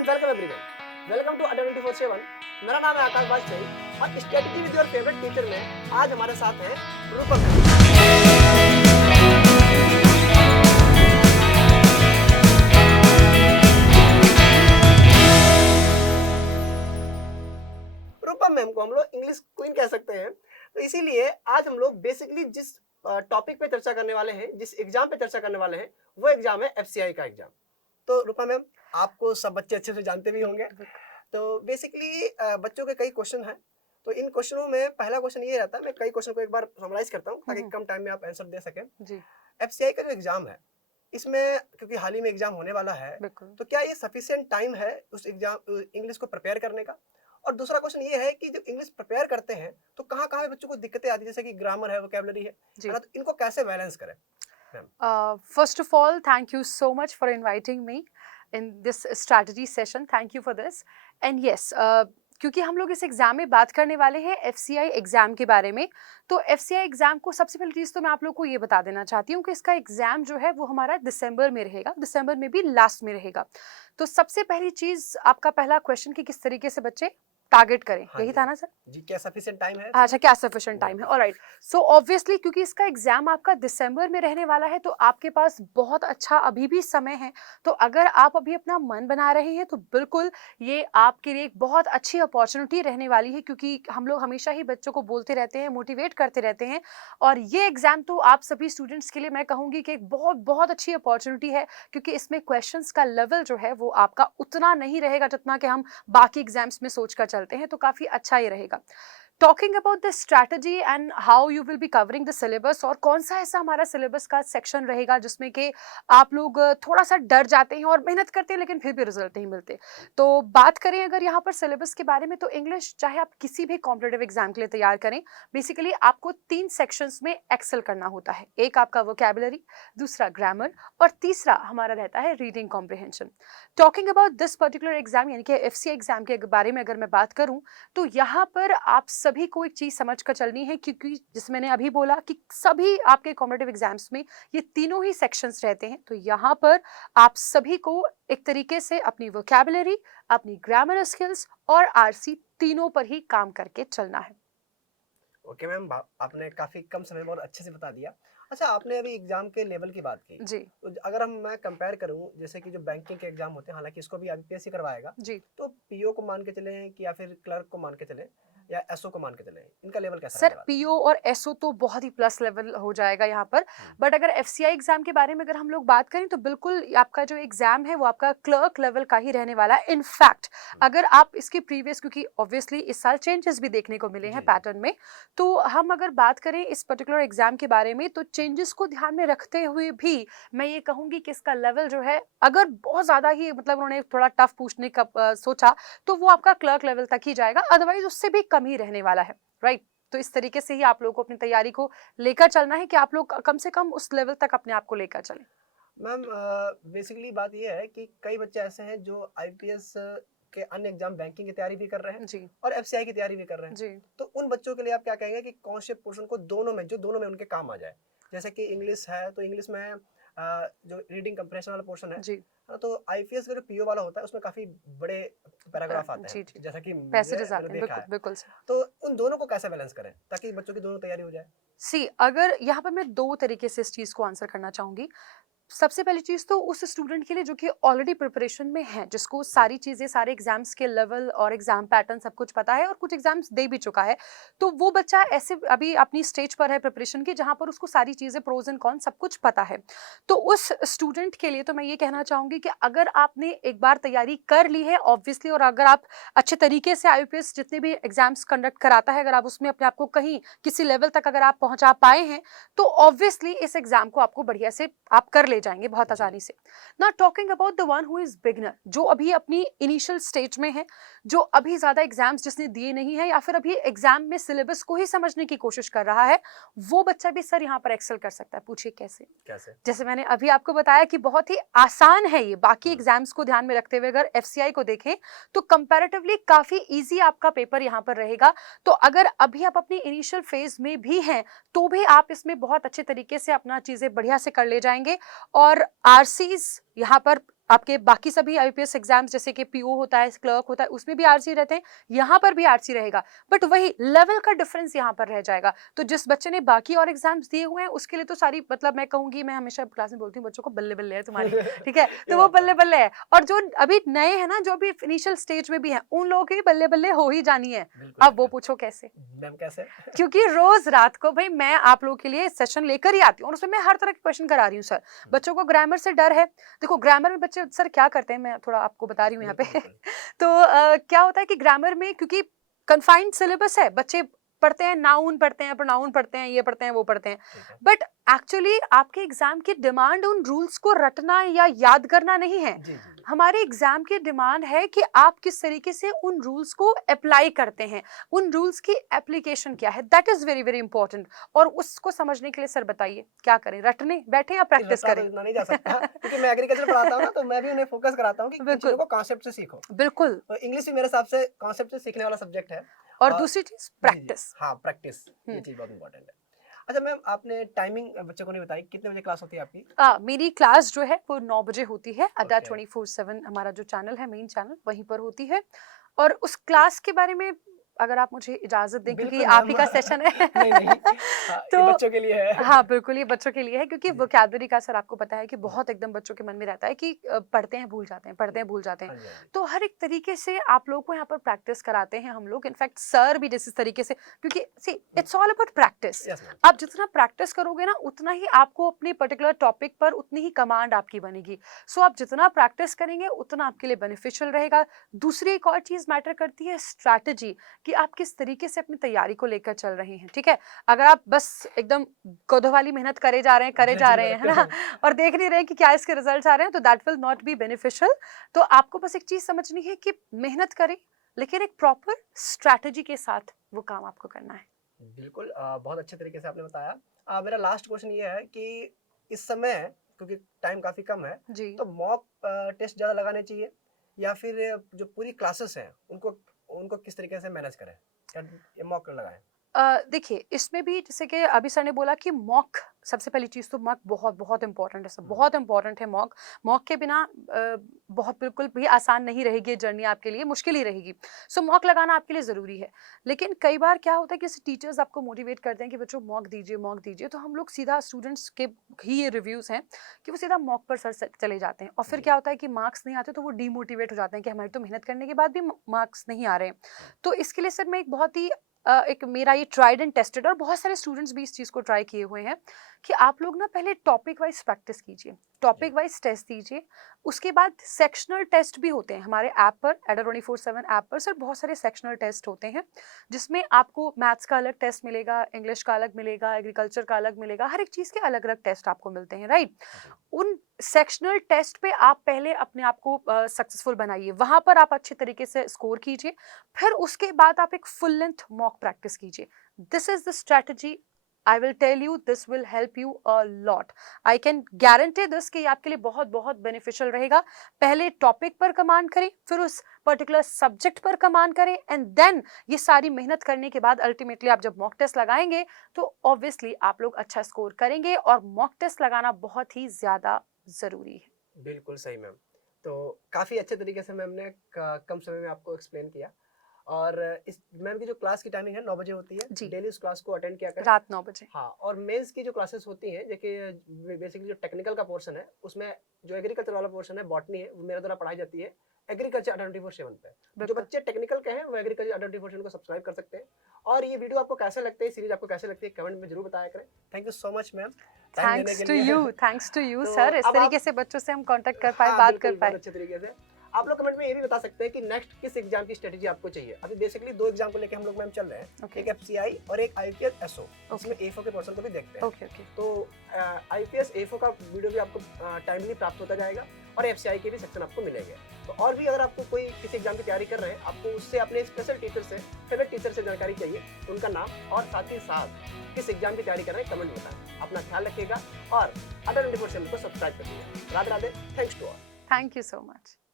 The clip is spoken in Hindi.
And welcome everyone. Welcome to Adda 24/7। मेरा नाम है आकाश वाजपेयी और strategy with your favourite teacher में आज हमारे साथ हैं रूपम मैम। रूपम मैम को हम लोग इंग्लिश क्वीन कह सकते हैं, तो इसीलिए आज हम लोग बेसिकली जिस टॉपिक पे चर्चा करने वाले हैं, जिस एग्जाम पे चर्चा करने वाले हैं, वो एग्जाम है एफसीआई का एग्जाम। तो रूपा मैम, आपको सब बच्चे अच्छे से जानते भी होंगे। तो बेसिकली बच्चों के कई क्वेश्चन हैं, तो इन क्वेश्चनों में पहला क्वेश्चन ये रहता है, मैं कई क्वेश्चन को एक बार समराइज करता हूँ ताकि कम टाइम में आप आंसर दे सकें जी। एफसीआई का जो एग्जाम है, इसमें क्योंकि हाल ही में एग्जाम होने वाला है, तो क्या ये सफिशिएंट टाइम है उस एग्जाम इंग्लिश को प्रिपेयर करने का? और दूसरा क्वेश्चन ये है कि जब इंग्लिश प्रिपेयर करते हैं तो कहाँ कहाँ बच्चों को दिक्कतें आती है, जैसे कि ग्रामर है, वोकैबुलरी है ना, तो इनको कैसे बैलेंस करें? First of all, thank you so much for inviting me in this strategy session. Thank you for this. And yes, क्योंकि हम लोग इस एग्जाम में बात करने वाले हैं एफसीआई एग्जाम के बारे में, तो एफसीआई एग्जाम को सबसे पहली चीज़ तो मैं आप लोग को ये बता देना चाहती हूँ कि इसका एग्जाम जो है वो हमारा दिसंबर में रहेगा, दिसंबर में भी लास्ट में रहेगा। तो सबसे पहली चीज़, आपका पहला क्वेश्चन कि किस तरीके से बच्चे टारगेट करें, यही था ना सर जी? क्या सफिशिएंट टाइम है? अच्छा, क्या सफिशिएंट टाइम है? ऑलराइट। सो ऑब्वियसली क्योंकि इसका एग्जाम आपका दिसंबर में रहने वाला है, तो आपके पास बहुत अच्छा अभी भी समय है। तो अगर आप अभी अपना मन बना रहे हैं तो बिल्कुल ये आपके लिए एक बहुत अच्छी अपॉर्चुनिटी रहने वाली है, क्योंकि हम लोग हमेशा ही बच्चों को बोलते रहते हैं, मोटिवेट करते रहते हैं, और ये एग्जाम तो आप सभी स्टूडेंट्स के लिए मैं कहूँगी कि एक बहुत बहुत अच्छी अपॉर्चुनिटी है, क्योंकि इसमें क्वेश्चंस का लेवल जो है वो आपका उतना नहीं रहेगा जितना कि हम बाकी एग्जाम्स में सोच कर चलते हैं, तो काफी अच्छा ये रहेगा। Talking about the strategy and how you will be covering the syllabus, और कौन सा ऐसा हमारा सिलेबस का सेक्शन रहेगा जिसमें कि आप लोग थोड़ा सा डर जाते हैं और मेहनत करते हैं लेकिन फिर भी रिजल्ट नहीं मिलते। तो बात करें अगर यहाँ पर सिलेबस के बारे में, तो इंग्लिश चाहे आप किसी भी कॉम्पिटिटिव एग्जाम के लिए तैयार करें, बेसिकली आपको 3 सेक्शंस में एक्सेल करना होता है। एक आपका वोकैबुलरी, दूसरा ग्रामर, और तीसरा हमारा रहता है reading comprehension. Talking about this particular exam यानी कि एफसीआई एग्जाम के बारे में अगर मैं बात करूं, तो यहाँ पर आप सभी को एक चीज समझ कर चलनी है, क्योंकि जिसमें मैंने अभी बोला कि सभी आपके कॉम्पिटिटिव एग्जाम्स में ये तीनों ही सेक्शंस रहते हैं, तो यहाँ पर आप सभी को एक तरीके से अपनी वोकैबुलरी, अपनी ग्रामर स्किल्स और आरसी तीनों पर ही काम करके चलना है। ओके मैम, आपने काफी कम समय में बहुत अच्छे से बता दिया। अच्छा, आपने अभी एग्जाम के लेवल की बात की जी, तो अगर मैं कंपेयर करूं, जैसे कि जो बैंकिंग के एग्जाम होते हैं, हालांकि इसको भी आईपीएससी करवाएगा जी, तो पीओ को मान के चले कि या फिर क्लर्क को मान के चले या एसओ को मान के चले, इनका लेवल कैसा सर? पीओ और एसओ तो बहुत ही प्लस लेवल हो जाएगा यहाँ पर, बट अगर एफसीआई एग्जाम के बारे में अगर हम लोग बात करें तो बिल्कुल आपका जो एग्जाम है वो आपका क्लर्क लेवल का ही रहने वाला है। इनफैक्ट अगर आप इसके प्रीवियस, क्योंकि ऑब्वियसली इस साल चेंजेस भी देखने को मिले हैं पैटर्न में, तो हम अगर बात करें इस पर्टिकुलर एग्जाम के बारे में, तो चेंजेस को ध्यान में रखते हुए भी मैं ये कहूंगी कि इसका लेवल जो है, अगर बहुत ज्यादा ही मतलब उन्होंने थोड़ा टफ पूछने का सोचा, तो वो आपका क्लर्क लेवल तक ही जाएगा, अदरवाइज उससे भी कम ही रहने वाला है। राइट, तो इस तरीके से ही आप लोगों को अपनी तैयारी को लेकर चलना है कि आप लोग कम से कम उस लेवल तक अपने आप को लेकर चलें। मैम, बेसिकली बात ये है कि कई बच्चे ऐसे हैं जो आईपीएस के अन्य एग्जाम, बैंकिंग की तैयारी भी कर रहे हैं जी, और एफसीआई की तैयारी भी कर रहे हैं जी, तो उन बच्चों के लिए आप क्या कहेंगे कि कौन से पोर्शन को दोनों में उनके काम आ जाए? जैसे कि इंग्लिश है, तो इंग्लिश में जो रीडिंग कंप्रेशन वाला पोर्शन है जी, तो आईपीएस का जो पीओ वाला होता है उसमें काफी बड़े पैराग्राफ आते हैं जी, जैसा कि पैसेजेस आते हैं, बिल्कुल। तो उन दोनों को कैसे बैलेंस करें ताकि बच्चों की दोनों तैयारी हो जाए? सी, अगर यहाँ पर मैं 2 तरीके से इस चीज को आंसर करना चाहूंगी। सबसे पहली चीज तो उस स्टूडेंट के लिए जो कि ऑलरेडी प्रिपरेशन में है, जिसको सारी चीजें, सारे एग्जाम्स के लेवल और एग्जाम पैटर्न सब कुछ पता है और कुछ एग्जाम्स दे भी चुका है, तो वो बच्चा ऐसे अभी अपनी स्टेज पर है प्रिपरेशन की, जहां पर उसको सारी चीजें, प्रोज एंड कॉन सब कुछ पता है। तो उस स्टूडेंट के लिए तो मैं ये कहना चाहूंगी कि अगर आपने एक बार तैयारी कर ली है ऑब्वियसली, और अगर आप अच्छे तरीके से आईपीएस जितने भी एग्जाम्स कंडक्ट कराता है, अगर आप उसमें अपने आप को कहीं किसी लेवल तक अगर आप पहुंचा पाए हैं, तो ऑब्वियसली इस एग्जाम को आपको बढ़िया से आप कर ले जाएंगे बहुत आसानी से। ना talking about the one who is beginner, जो अभी अपनी इनिशियल स्टेज में है, जो अभी ज्यादा एग्जाम्स जिसने दिए नहीं है, या फिर अभी एग्जाम में सिलेबस को ही समझने की कोशिश कर रहा है, वो बच्चा भी सर यहाँ पर एक्सेल कर सकता है। पूछिए कैसे? जैसे मैंने अभी आपको बताया कि बहुत ही आसान है ये, बाकी एग्जाम्स को ध्यान में रखते हुए अगर एफसीआई को देखें तो कंपैरेटिवली काफी इजी आपका पेपर यहाँ पर रहेगा। तो अगर अभी आप अपनी इनिशियल फेज में भी हैं, तो भी आप इसमें बहुत अच्छे तरीके से अपना चीजें बढ़िया से कर ले जाएंगे, और आरसीज यहाँ पर आपके बाकी सभी आईपीएस एग्जाम्स जैसे कि पीओ होता है, क्लर्क होता है, उसमें भी आरसी रहते हैं, यहाँ पर भी आरसी रहेगा, बट वही लेवल का डिफरेंस यहाँ पर रह जाएगा। तो जिस बच्चे ने बाकी और एग्जाम्स दिए हुए हैं उसके लिए तो सारी, मतलब मैं कहूंगी, मैं हमेशा क्लास में बोलती हूँ बच्चों को, बल्ले बल्ले है तुम्हारी, ठीक है, ये तो वो बात तो बल्ले बल्ले है। और जो अभी नए हैं ना, जो अभी इनिशियल स्टेज में भी हैं, उन लोगों की बल्ले बल्ले हो ही जानी है। बिल्कुल अब वो मैम। पूछो कैसे? मैम कैसे? क्योंकि रोज रात को भाई मैं आप लोगों के लिए सेशन लेकर ही आती हूँ और उसमें मैं हर तरह के क्वेश्चन करा रही हूँ सर। बच्चों को ग्रामर से डर है, देखो ग्रामर में बच्चे सर क्या करते हैं, मैं थोड़ा आपको बता रही हूँ यहाँ बिल्कुल पे बिल्कुल। तो क्या होता है कि ग्रामर में क्योंकि कन्फाइंड सिलेबस है, बच्चे पढ़ते हैं, नाउन पढ़ते हैं, प्रोनाउन पढ़ते हैं, ये पढ़ते हैं, वो पढ़ते हैं, ठीक है। बट एक्चुअली आपके एग्जाम की डिमांड उन रूल्स को रटना या याद करना नहीं है। जी जी जी। हमारे एग्जाम की डिमांड है कि आप किस तरीके से उन रूल्स को अप्लाई करते हैं, उन रूल्स की एप्लीकेशन क्या है, that is very very important. और उसको समझने के लिए सर बताइए क्या करें, रटने बैठे या नहीं, प्रैक्टिस रटा तो करें? इतना नहीं जा सकता क्योंकि मैं एग्रीकल्चर पढ़ाता हूँ ना, तो मैं भी उन्हें फोकस कराता हूँ कि इन चीज़ों बिल्कुल को कॉन्सेप्ट से सीखो। बिल्कुल। तो इंग्लिश भी मेरे हिसाब से कॉन्सेप्ट से सीखने वाला सब्जेक्ट है। और और दूसरी चीज जी, जी। प्रैक्टिस। हाँ, प्रैक्टिस ये चीज़ बहुत इम्पोर्टेंट है। अच्छा मैम, आपने टाइमिंग बच्चों को नहीं बताई, कितने बजे क्लास होती है आपकी? मेरी क्लास जो है वो 9 बजे होती है, अड्डा ओके। 24/7 हमारा जो चैनल है, मेन चैनल, वहीं पर होती है। और उस क्लास के बारे में अगर आप मुझे इजाजत दें, क्योंकि ये बिल्कुल आप मैम। ही का सेशन है नहीं, नहीं। हाँ, तो ये बच्चों के लिए है। हाँ बिल्कुल, ये बच्चों के लिए है, क्योंकि जी। वोकैबुलरी का सर आपको पता है कि जी। बहुत एकदम बच्चों के मन में रहता है कि पढ़ते हैं भूल जाते हैं, पढ़ते हैं भूल जाते हैं। हाँ जी, हाँ जी। तो हर एक तरीके से आप लोगों को यहाँ पर प्रैक्टिस कराते हैं हम लोग, इनफैक्ट सर भी जिस तरीके से, क्योंकि see it's all about practice. Yes ma'am. आप जितना प्रैक्टिस करोगे ना, उतना ही आपको अपने पर्टिकुलर टॉपिक पर उतनी ही कमांड आपकी बनेगी। सो आप जितना प्रैक्टिस करेंगे उतना आपके लिए बेनिफिशियल रहेगा। दूसरी एक और चीज मैटर करती है, स्ट्रैटेजी, कि आप किस तरीके से अपनी तैयारी को लेकर चल रहे हैं, ठीक है। अगर आप बस एकदम गधों वाली मेहनत करे जा रहे हैं, करे जा जी, रहे हैं, है लगता ना, है। और देख नहीं रहे हैं कि क्या इसके रिजल्ट्स आ रहे हैं, तो that will not be beneficial. तो आपको बस एक चीज समझनी है कि मेहनत करें, लेकिन एक प्रॉपर स्ट्रैटेजी के साथ वो काम आपको करना है। बिल्कुल, बहुत अच्छे तरीके से आपने बताया। मेरा लास्ट क्वेश्चन ये है कि इस समय, क्योंकि टाइम काफ़ी कम है, जी। तो मॉक टेस्ट ज़्यादा लगाने चाहिए या फिर जो पूरी क्लासेस हैं उनको उनको किस तरीके से मैनेज करें, या मॉक लगाएं? देखिए इसमें भी जैसे कि अभी सर ने बोला कि मॉक, सबसे पहली चीज़ तो मॉक बहुत बहुत इंपॉर्टेंट है सर, हम्म, बहुत इंपॉर्टेंट है मॉक। मॉक के बिना बहुत बिल्कुल भी आसान नहीं रहेगी जर्नी, आपके लिए मुश्किल ही रहेगी। सो मॉक लगाना आपके लिए ज़रूरी है। लेकिन कई बार क्या होता है कि जैसे टीचर्स आपको मोटिवेट करते हैं कि बच्चों मॉक दीजिए, मॉक दीजिए, तो हम लोग सीधा स्टूडेंट्स के ही ये रिव्यूज़ हैं कि वो सीधा मॉक पर सर चले जाते हैं, और फिर जी। क्या होता है कि मार्क्स नहीं आते, तो वो डीमोटिवेट हो जाते हैं कि हमारी तो मेहनत करने के बाद भी मार्क्स नहीं आ रहे हैं। तो इसके लिए सर मैं एक बहुत ही एक मेरा ये ट्राइड एंड टेस्टेड, और बहुत सारे स्टूडेंट्स भी इस चीज़ को ट्राई किए हुए हैं, कि आप लोग ना पहले टॉपिक वाइज प्रैक्टिस कीजिए, टॉपिक वाइज टेस्ट दीजिए। उसके बाद सेक्शनल टेस्ट भी होते हैं हमारे ऐप पर, एडा 24/7 ऐप पर सर बहुत सारे सेक्शनल टेस्ट होते हैं, जिसमें आपको मैथ्स का अलग टेस्ट मिलेगा, इंग्लिश का अलग मिलेगा, एग्रीकल्चर का अलग मिलेगा, हर एक चीज़ के अलग अलग टेस्ट आपको मिलते हैं, राइट। जी। उन सेक्शनल टेस्ट पे आप पहले अपने आप को सक्सेसफुल बनाइए, वहां पर आप अच्छे तरीके से स्कोर कीजिए, फिर उसके बाद आप एक फुल लेंथ मॉक प्रैक्टिस कीजिए। This is the strategy, I will tell you, this will help you a lot. I can guarantee this कि आपके लिए बहुत बहुत बेनिफिशियल रहेगा। पहले टॉपिक पर कमांड करें, फिर उस पर्टिकुलर सब्जेक्ट पर कमांड करें, एंड देन ये सारी मेहनत करने के बाद अल्टीमेटली आप जब मॉक टेस्ट लगाएंगे तो ऑब्वियसली आप लोग अच्छा स्कोर करेंगे, और मॉक टेस्ट लगाना बहुत ही ज्यादा जरूरी है। बिल्कुल सही मैम। तो काफ़ी अच्छे तरीके से मैम ने कम समय में आपको एक्सप्लेन किया। और इस मैम की जो क्लास की टाइमिंग है 9 बजे होती है, जी, डेली उस क्लास को अटेंड किया करें। रात 9 बजे। हाँ, और मेंस की जो क्लासेस होती हैं, देखिए बेसिकली जो टेक्निकल का पोर्शन है उसमें जो एग्रीकल्चर वाला पोर्शन है, बॉटनी है, वो मेरे द्वारा पढ़ाई जाती है एग्रीकल्चर 24/7 पे। जो बिल्कुल। बच्चे टेक्निकल के हैं वो एग्रीकल्चर 24/7 को सब्सक्राइब कर सकते हैं। और ये वीडियो आपको कैसे लगते हैं, सीरीज आपको कैसे लगती है, कमेंट में जरूर बताया करें। Thank you so much ma'am, time देने के लिए। थैंक्स टू यू तो सर, इस अब आप, तरीके से बच्चों से हम कांटेक्ट कर पाए, हाँ बात कर बिल्कुल, बहुत पाए। अच्छे तरीके से आप लोग कमेंट में ये भी बता सकते हैं कि नेक्स्ट किस एग्जाम की स्ट्रेटेजी आपको चाहिए। अभी बेसिकली 2 एग्जाम को लेकर हम लोग मैम चल रहे हैं, ओके एक एफसीआई और एक आईपीएस एसओ, इसमें एफओ के पोर्शन को भी देखते हैं। Okay okay. तो आईपीएस एफओ का वीडियो भी आपको टाइमली प्राप्त होता जाएगा, और एफसीआई के भी सेक्शन आपको मिलेंगे। तो और भी अगर आपको कोई किसी एग्जाम की तैयारी कर रहे हैं, आपको उससे अपने स्पेशल टीचर से, फेवरेट टीचर से जानकारी चाहिए, तो उनका नाम और साथ ही साथ किस एग्जाम की तैयारी कर रहे हैं कमेंट में बताएं। अपना ख्याल रखिएगा और अडा 24/7 को सब्सक्राइब करिएगा। Radhe Radhe, thanks to all. Thank you so much.